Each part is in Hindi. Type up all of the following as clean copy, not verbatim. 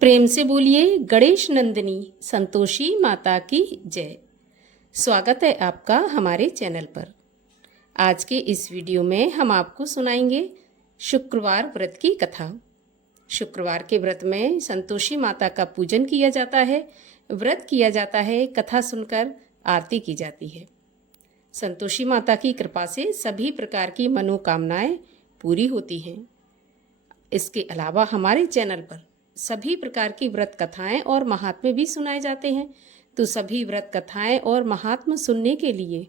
प्रेम से बोलिए गणेश नंदिनी संतोषी माता की जय। स्वागत है आपका हमारे चैनल पर। आज के इस वीडियो में हम आपको सुनाएंगे शुक्रवार व्रत की कथा। शुक्रवार के व्रत में संतोषी माता का पूजन किया जाता है, व्रत किया जाता है, कथा सुनकर आरती की जाती है। संतोषी माता की कृपा से सभी प्रकार की मनोकामनाएं पूरी होती हैं। इसके अलावा हमारे चैनल पर सभी प्रकार की व्रत कथाएं और महात्म्य भी सुनाए जाते हैं। तो सभी व्रत कथाएं और महात्म्य सुनने के लिए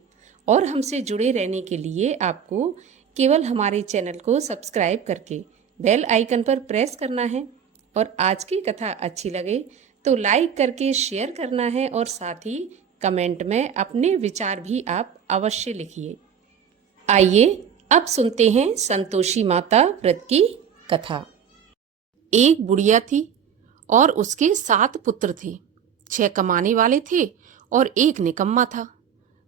और हमसे जुड़े रहने के लिए आपको केवल हमारे चैनल को सब्सक्राइब करके बेल आइकन पर प्रेस करना है। और आज की कथा अच्छी लगे तो लाइक करके शेयर करना है और साथ ही कमेंट में अपने विचार भी आप अवश्य लिखिए। आइए अब सुनते हैं संतोषी माता व्रत की कथा। एक बुढ़िया थी और उसके 7 पुत्र थे। 6 कमाने वाले थे और एक निकम्मा था।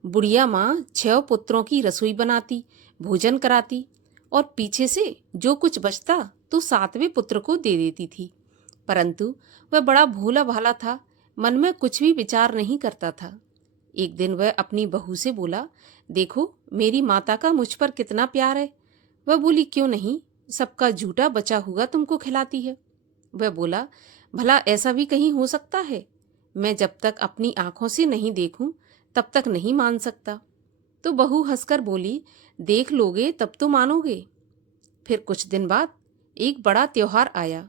बुढ़िया माँ 6 पुत्रों की रसोई बनाती, भोजन कराती और पीछे से जो कुछ बचता तो 7वें पुत्र को दे देती थी। परंतु वह बड़ा भोला भाला था, मन में कुछ भी विचार नहीं करता था। एक दिन वह अपनी बहू से बोला, देखो मेरी माता का मुझ पर कितना प्यार है। वह बोली, क्यों नहीं, सबका झूठा बचा हुआ तुमको खिलाती है। वह बोला, भला ऐसा भी कहीं हो सकता है? मैं जब तक अपनी आंखों से नहीं देखूं तब तक नहीं मान सकता। तो बहू हंसकर बोली, देख लोगे तब तो मानोगे। फिर कुछ दिन बाद एक बड़ा त्योहार आया।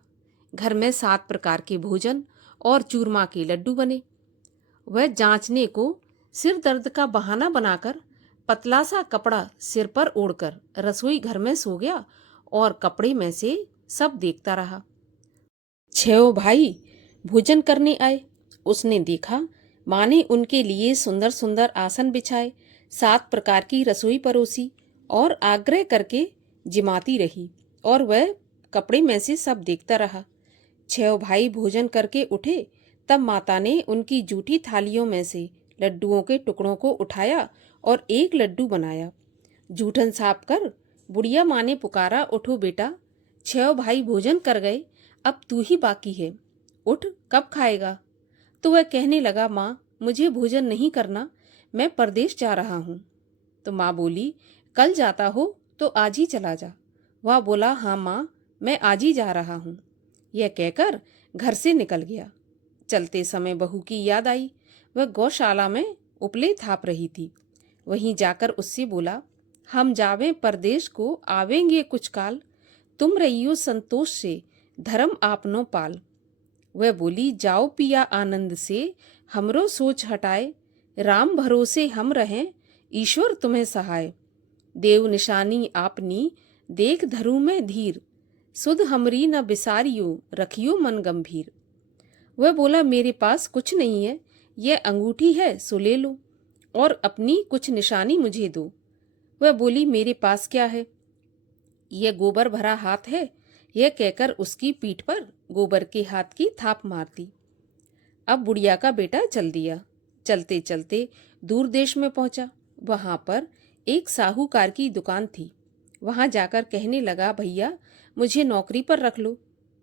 घर में 7 प्रकार के भोजन और चूरमा के लड्डू बने। वह जांचने को सिर दर्द का बहाना बनाकर पतला सा कपड़ा सिर पर ओढ़कर रसोई घर में सो गया और कपड़े में से सब देखता रहा। 6 भाई भोजन करने आए। उसने देखा माँ ने उनके लिए सुंदर सुंदर आसन बिछाए, 7 प्रकार की रसोई परोसी और आग्रह करके जिमाती रही और वह कपड़े में से सब देखता रहा। 6 भाई भोजन करके उठे तब माता ने उनकी जूठी थालियों में से लड्डुओं के टुकड़ों को उठाया और एक लड्डू बनाया। जूठन साफ कर बुढ़िया माँ ने पुकारा, उठो बेटा, 6 भाई भोजन कर गए, अब तू ही बाकी है, उठ, कब खाएगा? तो वह कहने लगा, माँ मुझे भोजन नहीं करना, मैं परदेश जा रहा हूँ। तो माँ बोली, कल जाता हो तो आज ही चला जा। वह बोला, हाँ माँ, मैं आज ही जा रहा हूँ। यह कहकर घर से निकल गया। चलते समय बहू की याद आई। वह गौशाला में उपले थाप रही थी। वहीं जाकर उससे बोला, हम जावें परदेश को, आवेंगे कुछ काल, तुम रहियो संतोष से, धर्म आपनो पाल। वह बोली, जाओ पिया आनंद से, हमरो सोच हटाए, राम भरोसे हम रहें, ईश्वर तुम्हें सहाय। देव निशानी आपनी, देख धरू में धीर, सुध हमरी न बिसारियो, रखियो मन गंभीर। वह बोला, मेरे पास कुछ नहीं है, यह अंगूठी है सो ले लो और अपनी कुछ निशानी मुझे दो। वह बोली, मेरे पास क्या है, यह गोबर भरा हाथ है। यह कहकर उसकी पीठ पर गोबर के हाथ की थाप मार दी। अब बुढ़िया का बेटा चल दिया। चलते चलते दूर देश में पहुंचा। वहां पर एक साहूकार की दुकान थी। वहां जाकर कहने लगा, भैया मुझे नौकरी पर रख लो।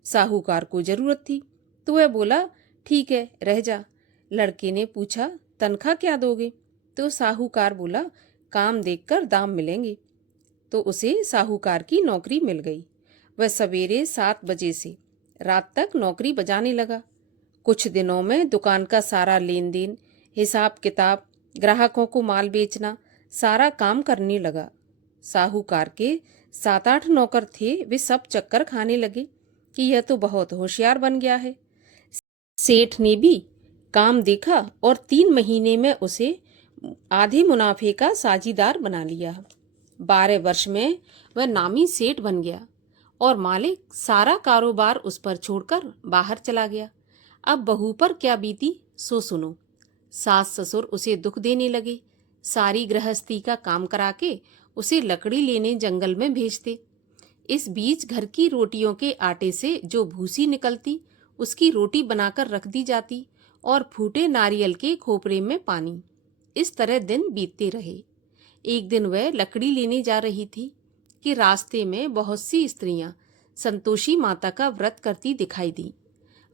साहूकार को जरूरत थी तो वह बोला, ठीक है रह जा। लड़के ने पूछा, तनख्वाह क्या दोगे? तो साहूकार बोला, काम देखकर दाम मिलेंगे। तो उसे साहूकार की नौकरी मिल गई। वह सवेरे 7 बजे से रात तक नौकरी बजाने लगा। कुछ दिनों में दुकान का सारा लेन देन, हिसाब किताब, ग्राहकों को माल बेचना, सारा काम करने लगा। साहूकार के 7-8 नौकर थे, वे सब चक्कर खाने लगे कि यह तो बहुत होशियार बन गया है। सेठ ने भी काम देखा और 3 महीने में उसे आधे मुनाफे का साझीदार बना लिया। 12 वर्ष में वह नामी सेठ बन गया और मालिक सारा कारोबार उस पर छोड़कर बाहर चला गया। अब बहू पर क्या बीती सो सुनो। सास ससुर उसे दुख देने लगे। सारी गृहस्थी का काम करा के उसे लकड़ी लेने जंगल में भेजते। इस बीच घर की रोटियों के आटे से जो भूसी निकलती उसकी रोटी बनाकर रख दी जाती और फूटे नारियल के खोपरे में पानी। इस तरह दिन बीतते रहे। एक दिन वह लकड़ी लेने जा रही थी कि रास्ते में बहुत सी स्त्रियां संतोषी माता का व्रत करती दिखाई दी।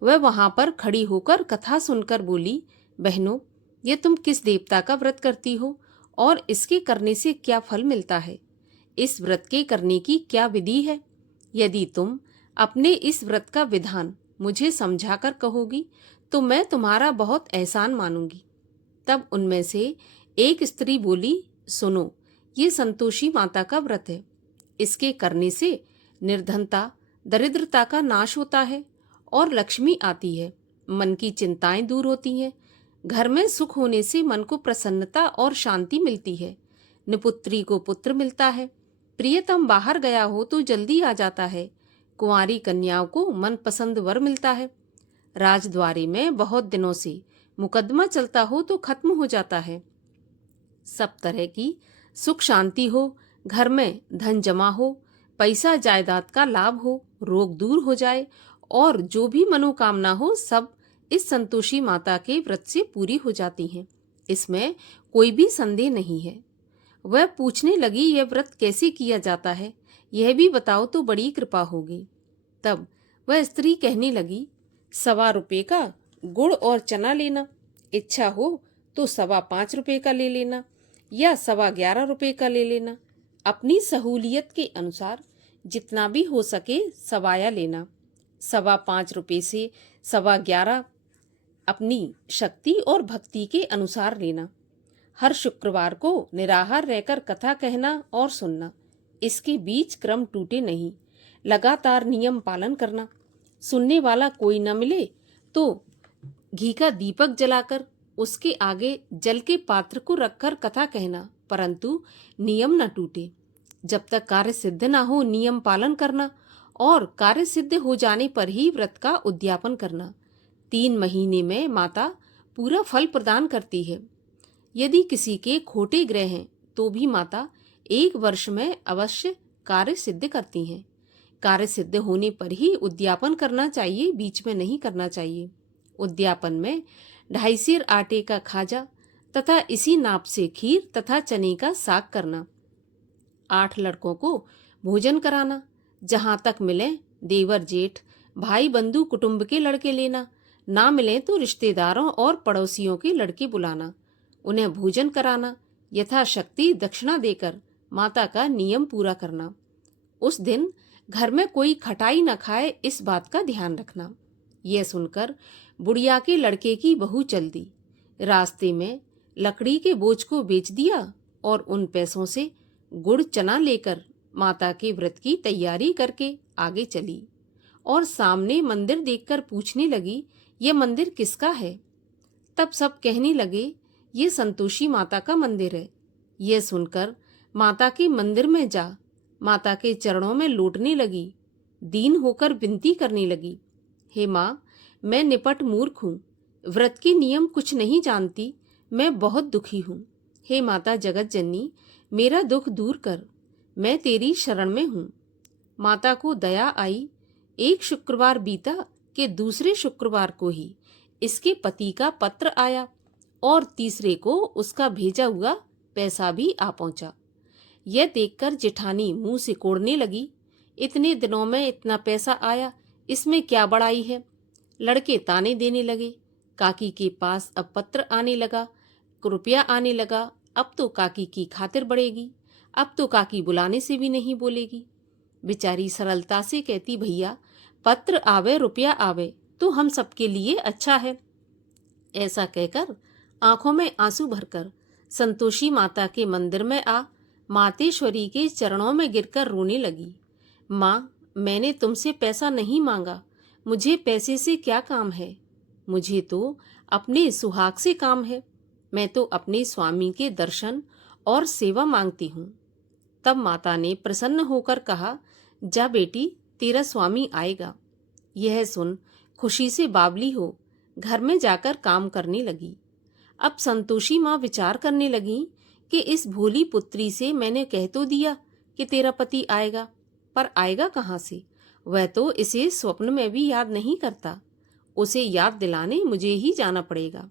वह वहां पर खड़ी होकर कथा सुनकर बोली, बहनों, ये तुम किस देवता का व्रत करती हो और इसके करने से क्या फल मिलता है? इस व्रत के करने की क्या विधि है? यदि तुम अपने इस व्रत का विधान मुझे समझाकर कहोगी तो मैं तुम्हारा बहुत एहसान मानूंगी। तब उनमें से एक स्त्री बोली, सुनो, ये संतोषी माता का व्रत है। इसके करने से निर्धनता, दरिद्रता का नाश होता है और लक्ष्मी आती है। मन की चिंताएं दूर होती हैं। घर में सुख होने से मन को प्रसन्नता और शांति मिलती है। निपुत्री को पुत्र मिलता है। प्रियतम बाहर गया हो तो जल्दी आ जाता है। कुंवारी कन्याओं को मनपसंद वर मिलता है। राजद्वारे में बहुत दिनों से मुकदमा चलता हो तो खत्म हो जाता है। सब तरह की सुख शांति हो, घर में धन जमा हो, पैसा जायदाद का लाभ हो, रोग दूर हो जाए और जो भी मनोकामना हो सब इस संतोषी माता के व्रत से पूरी हो जाती हैं। इसमें कोई भी संदेह नहीं है। वह पूछने लगी, यह व्रत कैसे किया जाता है, यह भी बताओ तो बड़ी कृपा होगी। तब वह स्त्री कहने लगी, 1.25 रुपये का गुड़ और चना लेना, इच्छा हो तो 5.25 रुपये का ले लेना या 11.25 रुपये का ले लेना। अपनी सहूलियत के अनुसार जितना भी हो सके सवाया लेना। 5.25 रुपये से 11.25 अपनी शक्ति और भक्ति के अनुसार लेना। हर शुक्रवार को निराहार रहकर कथा कहना और सुनना। इसके बीच क्रम टूटे नहीं। लगातार नियम पालन करना। सुनने वाला कोई न मिले तो घी का दीपक जलाकर उसके आगे जल के पात्र को रखकर कथा कहना, परंतु नियम न टूटे। जब तक कार्य सिद्ध न हो नियम पालन करना और कार्य सिद्ध हो जाने पर ही व्रत का उद्यापन करना। 3 महीने में माता पूरा फल प्रदान करती है। यदि किसी के खोटे ग्रह हैं तो भी माता 1 वर्ष में अवश्य कार्य सिद्ध करती हैं। कार्य सिद्ध होने पर ही उद्यापन करना चाहिए, बीच में नहीं करना चाहिए। उद्यापन में 2.5 सेर आटे का खाजा तथा इसी नाप से खीर तथा चने का साग करना। 8 लड़कों को भोजन कराना। जहां तक मिले देवर जेठ भाई बंधु कुटुंब के लड़के लेना। ना मिले तो रिश्तेदारों और पड़ोसियों के लड़के बुलाना। उन्हें भोजन कराना। यथाशक्ति दक्षिणा देकर माता का नियम पूरा करना। उस दिन घर में कोई खटाई न खाए, इस बात का ध्यान रखना। यह सुनकर बुढ़िया के लड़के की बहू चल दी। रास्ते में लकड़ी के बोझ को बेच दिया और उन पैसों से गुड़ चना लेकर माता के व्रत की तैयारी करके आगे चली और सामने मंदिर देखकर पूछने लगी, यह मंदिर किसका है? तब सब कहने लगे, ये संतोषी माता का मंदिर है। यह सुनकर माता के मंदिर में जा माता के चरणों में लौटने लगी। दीन होकर विनती करने लगी, हे माँ, मैं निपट मूर्ख हूँ, व्रत के नियम कुछ नहीं जानती, मैं बहुत दुखी हूँ। हे माता जगत जननी, मेरा दुख दूर कर, मैं तेरी शरण में हूँ। माता को दया आई। एक शुक्रवार बीता कि दूसरे शुक्रवार को ही इसके पति का पत्र आया और तीसरे को उसका भेजा हुआ पैसा भी आ पहुंचा। यह देखकर जेठानी मुंह से कोड़ने लगी, इतने दिनों में इतना पैसा आया, इसमें क्या बड़ाई है? लड़के ताने देने लगे। काकी के पास अब पत्र आने लगा, रुपया आने लगा। अब तो काकी की खातिर बढ़ेगी, अब तो काकी बुलाने से भी नहीं बोलेगी। बेचारी सरलता से कहती, भैया पत्र आवे रुपया आवे तो हम सबके लिए अच्छा है। ऐसा कहकर आंखों में आंसू भरकर संतोषी माता के मंदिर में आ मातेश्वरी के चरणों में गिरकर रोने लगी। माँ, मैंने तुमसे पैसा नहीं मांगा, मुझे पैसे से क्या काम है? मुझे तो अपने सुहाग से काम है। मैं तो अपने स्वामी के दर्शन और सेवा मांगती हूँ। तब माता ने प्रसन्न होकर कहा, जा बेटी, तेरा स्वामी आएगा। यह सुन खुशी से बावली हो घर में जाकर काम करने लगी। अब संतोषी माँ विचार करने लगी कि इस भोली पुत्री से मैंने कह तो दिया कि तेरा पति आएगा, पर आएगा कहाँ से? वह तो इसे स्वप्न में भी याद नहीं करता, उसे याद दिलाने मुझे ही जाना पड़ेगा।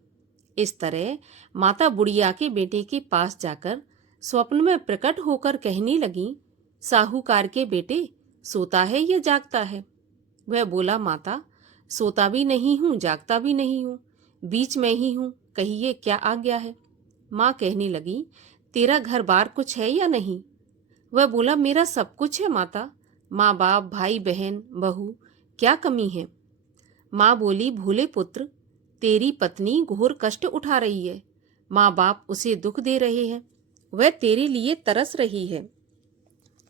इस तरह माता बुढ़िया के बेटे के पास जाकर स्वप्न में प्रकट होकर कहने लगी, साहूकार के बेटे, सोता है या जागता है? वह बोला, माता, सोता भी नहीं हूँ, जागता भी नहीं हूँ, बीच में ही हूँ, कहिए क्या आ गया है। माँ कहने लगी, तेरा घर बार कुछ है या नहीं? वह बोला, मेरा सब कुछ है माता, माँ बाप, भाई बहन, बहू, क्या कमी है? माँ बोली, भोले पुत्र, तेरी पत्नी घोर कष्ट उठा रही है, माँ बाप उसे दुख दे रहे हैं, वह तेरे लिए तरस रही है,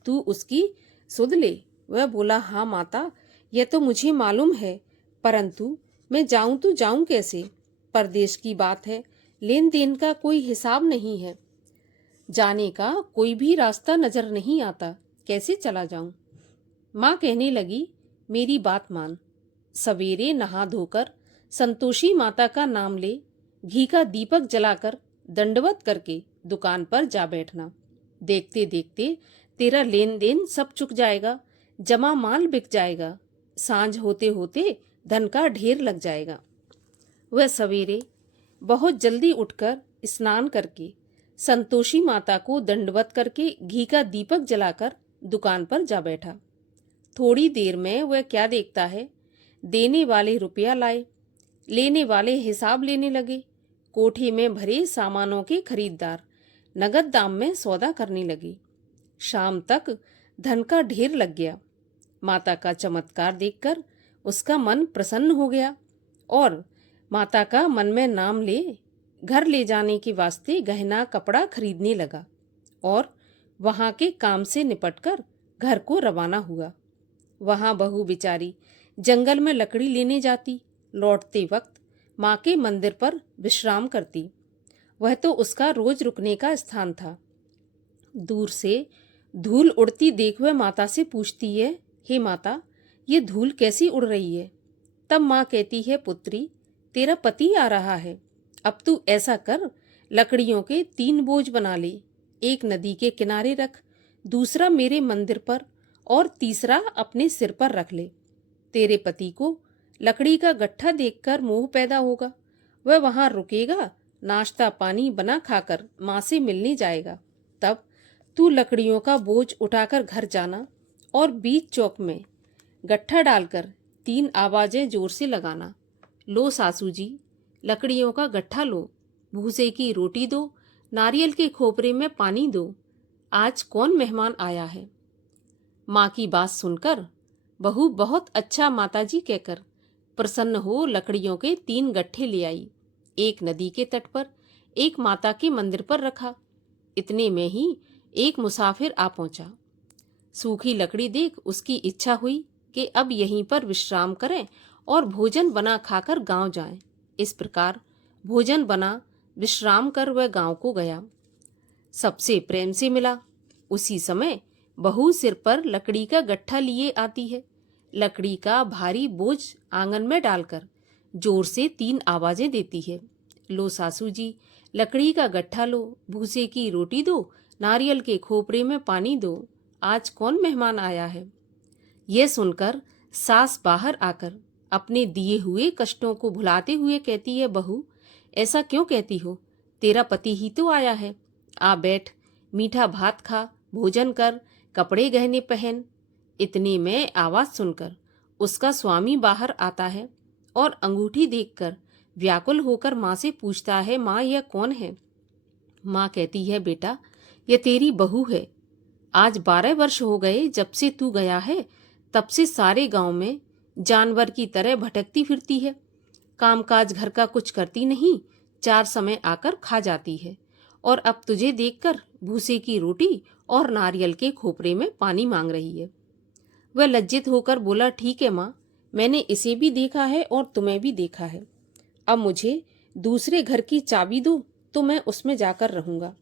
तू उसकी सुध ले। वह बोला, हाँ माता, यह तो मुझे मालूम है, परंतु मैं जाऊं तो जाऊं कैसे? परदेश की बात है, लेन देन का कोई हिसाब नहीं है, जाने का कोई भी रास्ता नजर नहीं आता, कैसे चला जाऊं? माँ कहने लगी, मेरी बात मान, सवेरे नहा धोकर संतोषी माता का नाम ले, घी का दीपक जलाकर दंडवत करके दुकान पर जा बैठना। देखते देखते तेरा लेन देन सब चुक जाएगा, जमा माल बिक जाएगा, सांझ होते होते धन का ढेर लग जाएगा। वह सवेरे बहुत जल्दी उठकर स्नान करके संतोषी माता को दंडवत करके घी का दीपक जलाकर दुकान पर जा बैठा। थोड़ी देर में वह क्या देखता है, देने वाले रुपया लाए, लेने वाले हिसाब लेने लगे, कोठे में भरे सामानों के खरीदार नगद दाम में सौदा करने लगे। शाम तक धन का ढेर लग गया। माता का चमत्कार देखकर उसका मन प्रसन्न हो गया और माता का मन में नाम ले घर ले जाने के वास्ते गहना कपड़ा खरीदने लगा और वहां के काम से निपटकर घर को रवाना हुआ। वहां बहू बेचारी जंगल में लकड़ी लेने जाती, लौटते वक्त माँ के मंदिर पर विश्राम करती। वह तो उसका रोज रुकने का स्थान था। दूर से धूल उड़ती देख वह माता से पूछती है, हे माता, ये धूल कैसी उड़ रही है? तब माँ कहती है, पुत्री, तेरा पति आ रहा है, अब तू ऐसा कर, लकड़ियों के 3 बोझ बना ले, एक नदी के किनारे रख, दूसरा मेरे मंदिर पर और तीसरा अपने सिर पर रख ले। तेरे पति को लकड़ी का गट्ठा देखकर मोह पैदा होगा, वह वहां रुकेगा, नाश्ता पानी बना खाकर माँ से मिलने जाएगा। तब तू लकड़ियों का बोझ उठाकर घर जाना और बीच चौक में गट्ठा डालकर 3 आवाजें जोर से लगाना, लो सासू जी, लकड़ियों का गट्ठा लो, भूसे की रोटी दो, नारियल के खोपरे में पानी दो, आज कौन मेहमान आया है? माँ की बात सुनकर बहू बहुत अच्छा माताजी कहकर प्रसन्न हो लकड़ियों के 3 गट्ठे ले आई। एक नदी के तट पर, एक माता के मंदिर पर रखा। इतने में ही एक मुसाफिर आ पहुंचा। सूखी लकड़ी देख उसकी इच्छा हुई कि अब यहीं पर विश्राम करें और भोजन बना खाकर गांव जाएं। इस प्रकार भोजन बना विश्राम कर वह गांव को गया। सबसे प्रेम से मिला। उसी समय बहू सिर पर लकड़ी का गट्ठा लिए आती है। लकड़ी का भारी बोझ आंगन में डालकर जोर से 3 आवाजें देती है, लो सासू जी, लकड़ी का गट्ठा लो, भूसे की रोटी दो, नारियल के खोपरे में पानी दो, आज कौन मेहमान आया है? यह सुनकर सास बाहर आकर अपने दिए हुए कष्टों को भुलाते हुए कहती है, बहू, ऐसा क्यों कहती हो? तेरा पति ही तो आया है। आ बैठ, मीठा भात खा, भोजन कर, कपड़े गहने पहन। इतने में आवाज सुनकर उसका स्वामी बाहर आता है और अंगूठी देखकर व्याकुल होकर माँ से पूछता है, माँ, यह कौन है? माँ कहती है, बेटा, यह तेरी बहू है। आज 12 वर्ष हो गए जब से तू गया है, तब से सारे गांव में जानवर की तरह भटकती फिरती है। कामकाज घर का कुछ करती नहीं, 4 समय आकर खा जाती है और अब तुझे देखकर भूसे की रोटी और नारियल के खोपरे में पानी मांग रही है। वह लज्जित होकर बोला, ठीक है माँ, मैंने इसे भी देखा है और तुम्हें भी देखा है। अब मुझे दूसरे घर की चाबी दो तो मैं उसमें जाकर रहूंगा।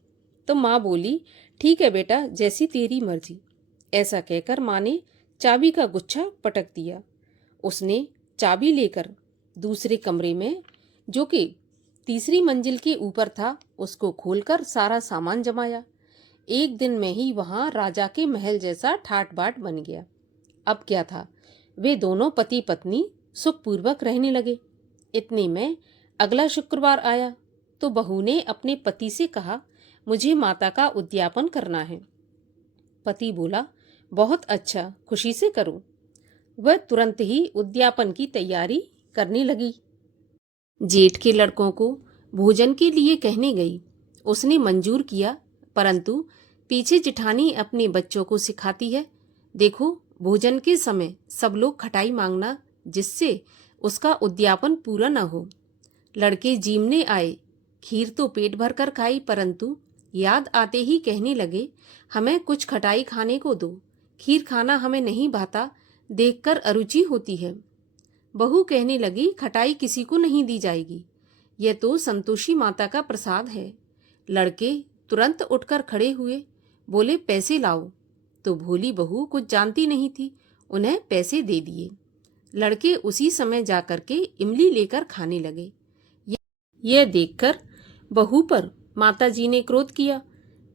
तो माँ बोली, ठीक है बेटा, जैसी तेरी मर्जी। ऐसा कहकर माँ ने चाबी का गुच्छा पटक दिया। उसने चाबी लेकर दूसरे कमरे में, जो कि तीसरी मंजिल के ऊपर था, उसको खोलकर सारा सामान जमाया। एक दिन में ही वहां राजा के महल जैसा ठाट बाट बन गया। अब क्या था, वे दोनों पति पत्नी सुखपूर्वक रहने लगे। इतने में अगला शुक्रवार आया तो बहू ने अपने पति से कहा, मुझे माता का उद्यापन करना है। पति बोला, बहुत अच्छा, खुशी से करो। वह तुरंत ही उद्यापन की तैयारी करने लगी। जेठ के लड़कों को भोजन के लिए कहने गई। उसने मंजूर किया, परंतु पीछे जिठानी अपने बच्चों को सिखाती है, देखो भोजन के समय सब लोग खटाई मांगना, जिससे उसका उद्यापन पूरा न हो। लड़के जीमने आए। खीर तो पेट भर कर खाई, परंतु याद आते ही कहने लगे, हमें कुछ खटाई खाने को दो, खीर खाना हमें नहीं भाता, देखकर अरुचि होती है। बहू कहने लगी, खटाई किसी को नहीं दी जाएगी, यह तो संतोषी माता का प्रसाद है। लड़के तुरंत उठकर खड़े हुए, बोले पैसे लाओ। तो भोली बहू कुछ जानती नहीं थी, उन्हें पैसे दे दिए। लड़के उसी समय जाकर के इमली लेकर खाने लगे। यह देखकर बहू पर माताजी ने क्रोध किया।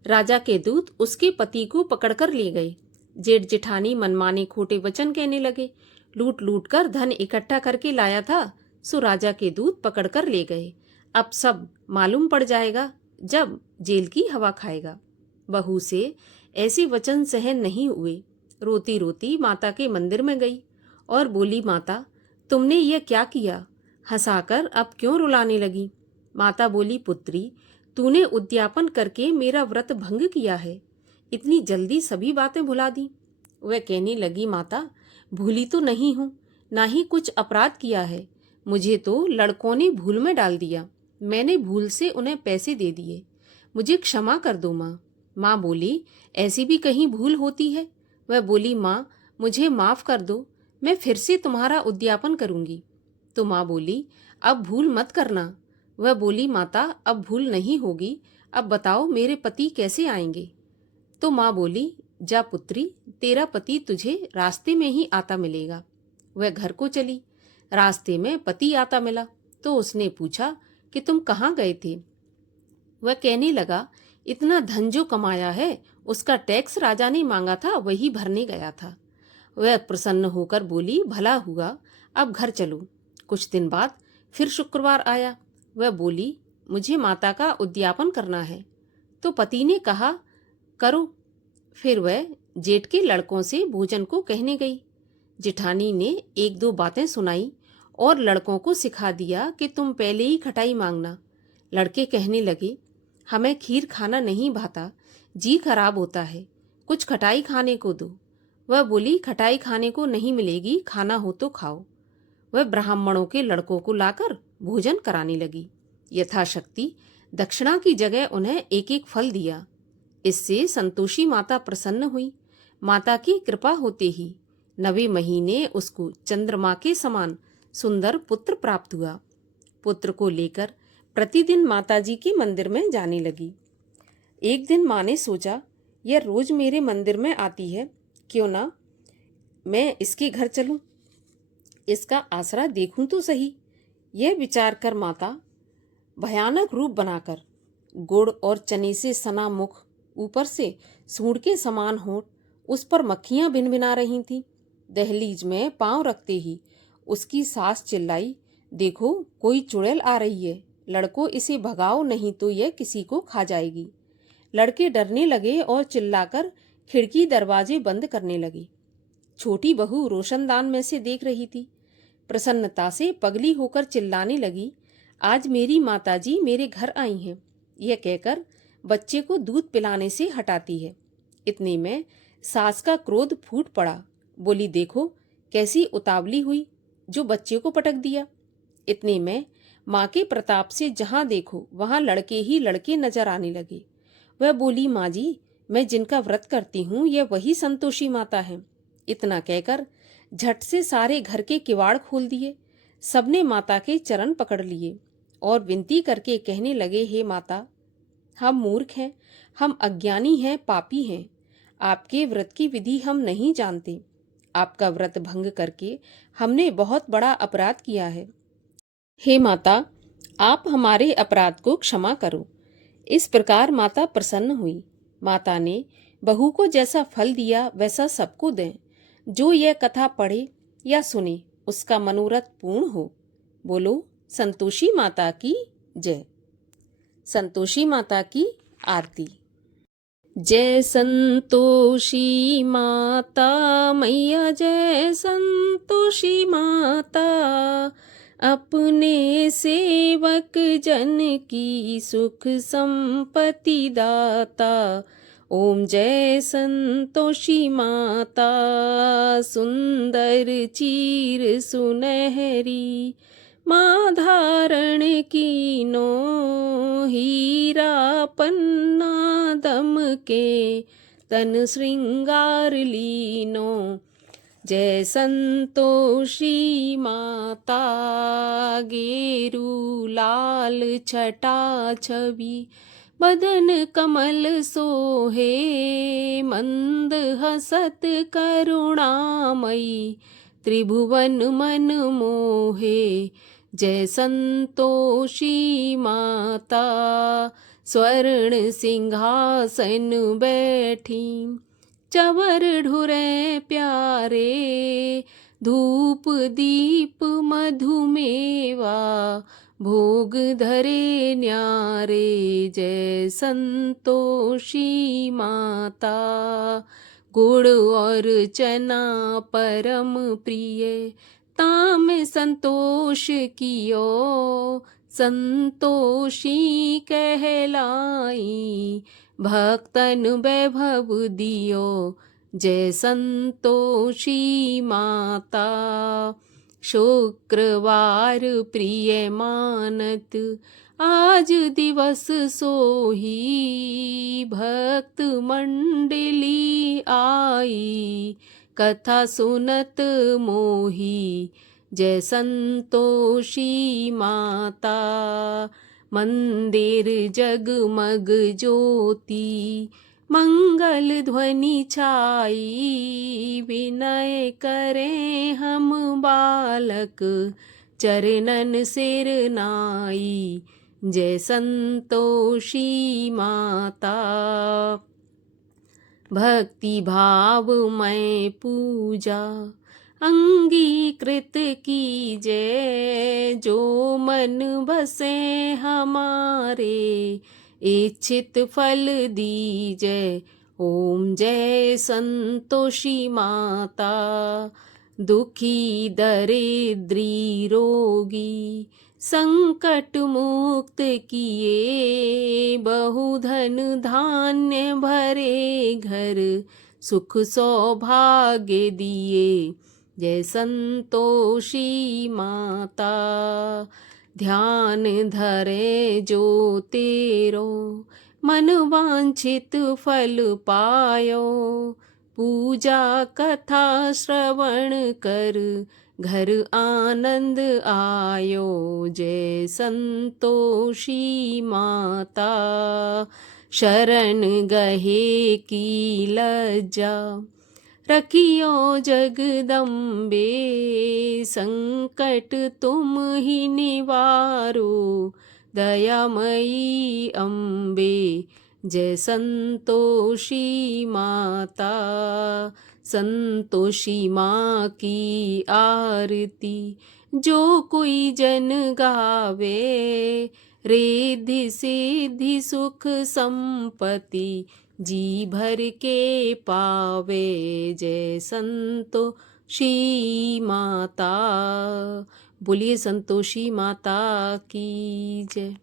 राजा के दूत उसके पति को पकड़कर ले गए। जेठ जेठानी मनमाने खोटे वचन कहने लगे, लूट लूट कर धन इकट्ठा करके लाया था, सो राजा के दूत पकड़कर ले गए। अब सब मालूम पड़ जाएगा जब जेल की हवा खाएगा। बहू से ऐसे वचन सहन नहीं हुए। रोती रोती माता के मंदिर में गई और बोली, माता तुमने यह क्या किया? हंसाकर अब क्यों रुलाने लगी? माता बोली, पुत्री तूने उद्यापन करके मेरा व्रत भंग किया है, इतनी जल्दी सभी बातें भुला दी। वह कहने लगी, माता भूली तो नहीं हूँ, ना ही कुछ अपराध किया है, मुझे तो लड़कों ने भूल में डाल दिया, मैंने भूल से उन्हें पैसे दे दिए, मुझे क्षमा कर दो माँ। माँ बोली, ऐसी भी कहीं भूल होती है? वह बोली, माँ मुझे माफ कर दो, मैं फिर से तुम्हारा उद्यापन करूंगी। तो माँ बोली, अब भूल मत करना। वह बोली, माता अब भूल नहीं होगी, अब बताओ मेरे पति कैसे आएंगे? तो माँ बोली, जा पुत्री, तेरा पति तुझे रास्ते में ही आता मिलेगा। वह घर को चली। रास्ते में पति आता मिला तो उसने पूछा कि तुम कहाँ गए थे? वह कहने लगा, इतना धन जो कमाया है उसका टैक्स राजा ने मांगा था, वही भरने गया था। वह प्रसन्न होकर बोली, भला हुआ, अब घर चलो। कुछ दिन बाद फिर शुक्रवार आया। वह बोली, मुझे माता का उद्यापन करना है। तो पति ने कहा, करो। फिर वह जेठ के लड़कों से भोजन को कहने गई। जेठानी ने एक दो बातें सुनाई और लड़कों को सिखा दिया कि तुम पहले ही खटाई मांगना। लड़के कहने लगे, हमें खीर खाना नहीं भाता, जी खराब होता है, कुछ खटाई खाने को दो। वह बोली, खटाई खाने को नहीं मिलेगी, खाना हो तो खाओ। वह ब्राह्मणों के लड़कों को लाकर भोजन कराने लगी। यथाशक्ति दक्षिणा की जगह उन्हें एक एक फल दिया। इससे संतोषी माता प्रसन्न हुई। माता की कृपा होते ही 9वें महीने उसको चंद्रमा के समान सुंदर पुत्र प्राप्त हुआ। पुत्र को लेकर प्रतिदिन माताजी के मंदिर में जाने लगी। एक दिन माँ ने सोचा, यह रोज मेरे मंदिर में आती है, क्यों ना मैं इसके घर चलूं, इसका आसरा देखूं तो सही। यह विचार कर माता भयानक रूप बनाकर, गुड़ और चने से सना मुख, ऊपर से सूंड के समान होंठ, उस पर मक्खियां भिनभिना रही थीं। दहलीज में पांव रखते ही उसकी सास चिल्लाई, देखो कोई चुड़ैल आ रही है, लड़कों इसे भगाओ, नहीं तो यह किसी को खा जाएगी। लड़के डरने लगे और चिल्लाकर खिड़की दरवाजे बंद करने लगे। छोटी बहू रोशनदान में से देख रही थी। प्रसन्नता से पगली होकर चिल्लाने लगी, आज मेरी माताजी मेरे घर आई हैं। यह कहकर बच्चे को दूध पिलाने से हटाती है। इतने में सास का क्रोध फूट पड़ा। बोली, देखो कैसी उतावली हुई, जो बच्चे को पटक दिया। इतने में माँ के प्रताप से जहां देखो वहां लड़के ही लड़के नजर आने लगे। वह बोली, माँ जी, मैं जिनका व्रत करती हूँ यह वही संतोषी माता है। इतना कहकर झट से सारे घर के किवाड़ खोल दिए। सबने माता के चरण पकड़ लिए और विनती करके कहने लगे, हे माता, हम मूर्ख हैं, हम अज्ञानी हैं, पापी हैं, आपके व्रत की विधि हम नहीं जानते। आपका व्रत भंग करके हमने बहुत बड़ा अपराध किया है। हे माता, आप हमारे अपराध को क्षमा करो। इस प्रकार माता प्रसन्न हुई। माता ने बहू को जैसा फल दिया वैसा सबको दें। जो यह कथा पढ़े या सुने उसका मनोरथ पूर्ण हो। बोलो संतोषी माता की जय। संतोषी माता की आरती। जय संतोषी माता मैया, जय संतोषी माता, अपने सेवक जन की सुख संपत्ति दाता। ओम जय संतोषी माता, सुंदर चीर सुनहरी माँ धारण कीनो, हीरा पन्ना दम के तन श्रृंगार लीनो। जय संतोषी माता, गेरू लाल छटा छवि बदन कमल सोहे, मंद हसत करुणामयी त्रिभुवन मन मोहे। जय संतोषी माता, स्वर्ण सिंहासन बैठी चवर ढुरे प्यारे, धूप दीप मधुमेवा भोग धरे न्यारे। जय संतोषी माता, गुड़ और चना परम प्रिय ताम संतोष कियो, संतोषी कहलाई भक्तन वैभव दियो। जय संतोषी माता, शुक्रवार प्रिय मानत आज दिवस सोही, भक्त मंडली आई कथा सुनत मोही। जय संतोषी माता, मंदिर जगमग ज्योति मंगल ध्वनि छाई, विनय करें हम बालक चरणन सिर नाई। जय संतोषी माता, भक्ति भाव में पूजा अंगीकृत कीजय, जो मन बसे हमारे इच्छित फल दीजय। ओम जय संतोषी माता, दुखी दरिद्री रोगी संकट मुक्त किए, बहुधन धान्य भरे घर सुख सौभाग्य दिए। जय संतोषी माता, ध्यान धरे जो तेरो मन वांछित फल पायो, पूजा कथा श्रवण कर घर आनंद आयो। जय संतोषी माता, शरण गहे की लज्जा रखियो जगदम्बे, संकट तुम ही निवारो दयामयी अम्बे। जय संतोषी माता, संतोषी माँ की आरती जो कोई जन गावे, रिद्धि सिद्धि सुख संपत्ति जी भर के पावे। जय संतोषी माता, बोलिए संतोषी माता की जय।